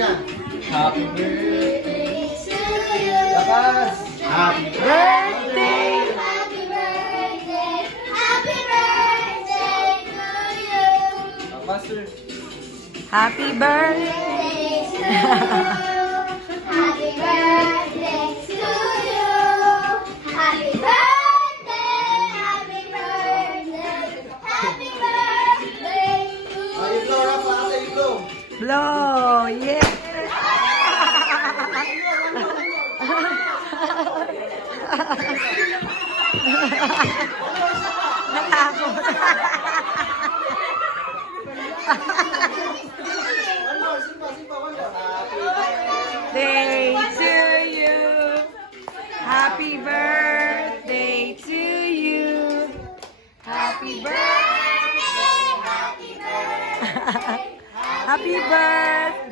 ka. Happy birthday to you. Lakas! Happy Birthday! Happy birthday! Happy birthday to you! Master! Happy birthday. Birthday to you! Happy birthday to you! Happy birthday! Happy birthday! Happy birthday to you! Ay, ito, Rafa. Ate, ito. Blow. Yeah. Natakot. One more, simpa, simpa, one more. Day to you. Happy birthday to you. Happy birthday. Happy birthday! Happy birthday.